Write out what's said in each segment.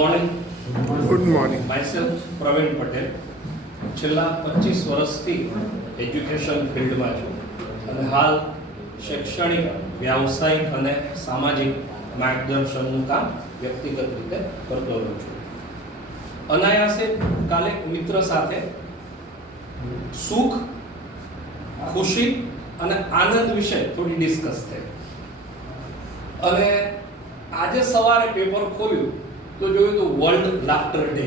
Morning. Good morning. Myself Praveen Patel. છેલ્લા 25 વર્ષથી education ફિલ્ડમાં છું અને હાલ શૈક્ષણિક, વ્યાવસાયિક અને સામાજિક માર્ગદર્શનનું કામ વ્યક્તિગત રીતે કરતો રહું છું. અનાયાસે કાલે એક મિત્ર સાથે સુખ, ખુશી અને આનંદ વિશે થોડી ડિસ્કસ થઈ અને આજે સવારે પેપર ખોલ્યું તો જોયું તો વર્લ્ડ લાફ્ટર ડે.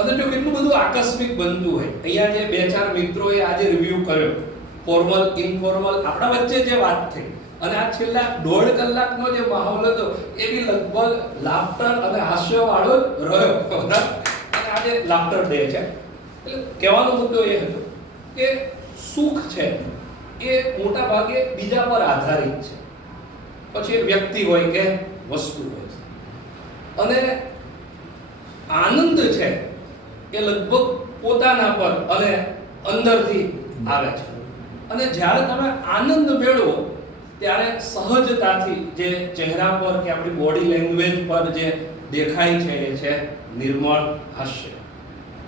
અને જો કેટલું બધું આકસ્મિક બનતું હોય. અહીંયા જે બે ચાર મિત્રોએ આજે રિવ્યુ કર્યો, ફોર્મલ, ઇનફોર્મલ, આપણા વચ્ચે જે વાત થઈ અને આ છેલ્લા 1.5 કલાકનો જે માહોલ હતો એ બી લગભગ લાફ્ટર અને હાસ્ય વાળો રહ્યો. અને આજે લાફ્ટર ડે છે. એટલે કહેવાનો મુદ્દો એ હતો કે સુખ છે એ મોટા ભાગે બીજા પર આધારિત છે, પછી વ્યક્તિ હોય કે વસ્તુ હોય, અને આનંદ છે એ લગભગ પોતાના પર અને અંદરથી આવે છે. અને જ્યારે તમે આનંદ મેળવો ત્યારે સહજતાથી જે ચહેરા પર કે આપણી બોડી લેંગ્વેજ પર જે દેખાય છે એ છે નિર્મળ હાસ્ય.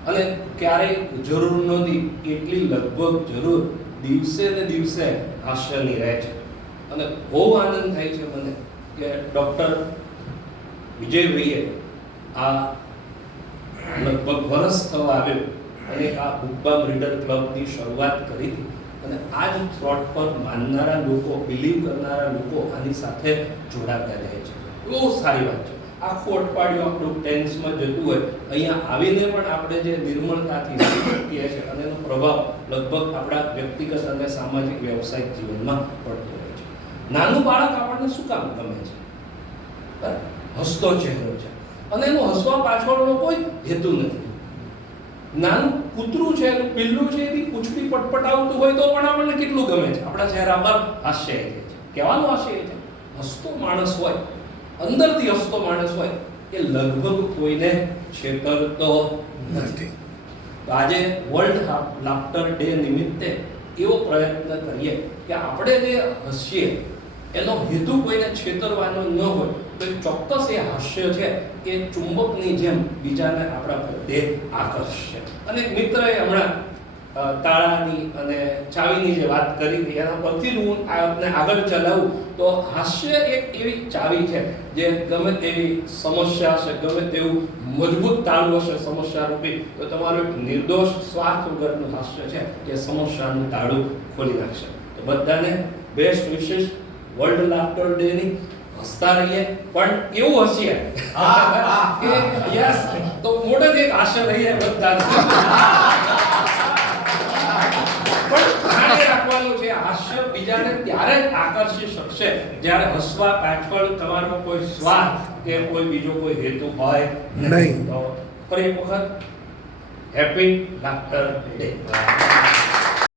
અને ક્યારેય જરૂર નહોતી એટલી લગભગ જરૂર દિવસે ને દિવસે હાસ્યની રહે છે. અને બહુ આનંદ થાય છે મને કે ડૉક્ટર વિજયભાઈએ આ લગભગ વર્ષ થવા આવ્યું અને આ બુકબામ રીડર ક્લબની શરૂઆત કરી હતી. અને આ જ થ્રોટ પર માનનારા લોકો, બિલીવ કરનારા લોકો આની સાથે જોડાતા રહે છે. બહુ સારી વાત છે. આખું અઠવાડિયું આપણું ટેન્સમાં જતું હોય, અહીંયા આવીને પણ આપણે જે નિર્મળતાથી રહી શકીએ છીએ અને એનો પ્રભાવ લગભગ આપણા વ્યક્તિગત અને સામાજિક વ્યવસાયિક જીવનમાં પડતો હોય છે. નાનું બાળક આપણને શું કામ ગમે છે? હસતો ચહેરો છે અને એનું હસવા પાછળનો કોઈ હેતુ નથી. નાનું કૂતરું છે, એનું પિલ્લું છે, એની પૂંછડી પટપટાવતું હોય તો પણ આપણને કેટલું ગમે છે. આપણા ચહેરા પર હાસ્ય આવે છે. કહેવાનું હાસ્ય છે હસતો માણસ હોય, અંદરથી હસતો માણસ હોય એ લગભગ કોઈને છેતરતો નથી. તો આજે વર્લ્ડ લાફ્ટર ડે નિમિત્તે એવો પ્રયત્ન કરીએ કે આપણે જે હસીએ એનો હેતુ કોઈને છેતરવાનો ન હોય તો ચોક્કસ એ હાસ્ય છે એ ચુંબકની જેમ બીજાને આપણા પ્રત્યે આકર્ષશે. અને એક મિત્રએ હમણાં તાળાની અને ચાવીની જે વાત કરી હતી એના પરથી હું આપને આગળ ચલાવું તો હાસ્ય એક એવી ચાવી છે જે ગમે તેવી સમસ્યા હશે, ગમે તેવું મજબૂત તાળું હશે સમસ્યા રૂપી, તો તમારું એક નિર્દોષ સ્વાર્થ વગરનું હાસ્ય છે જે સમસ્યાનું તાળું ખોલી નાખશે. તો બધાને બેસ્ટ વિશેષ વર્લ્ડ લાફ્ટર ડે ની. હસતા રહીએ પણ એવું હસીએ કે યસ, તો મોટેથી એક આશા રહીએ બધાને. પણ ધ્યાન રાખવાનું છે હાસ્ય બીજાને ત્યારે જ આકર્ષી શકશે જ્યારે હસવા પાછળ તમારો કોઈ સ્વાર્થ કે કોઈ બીજો કોઈ હેતુ હોય નહીં. તો ફરી એક વખત હેપી લાફ્ટર ડે.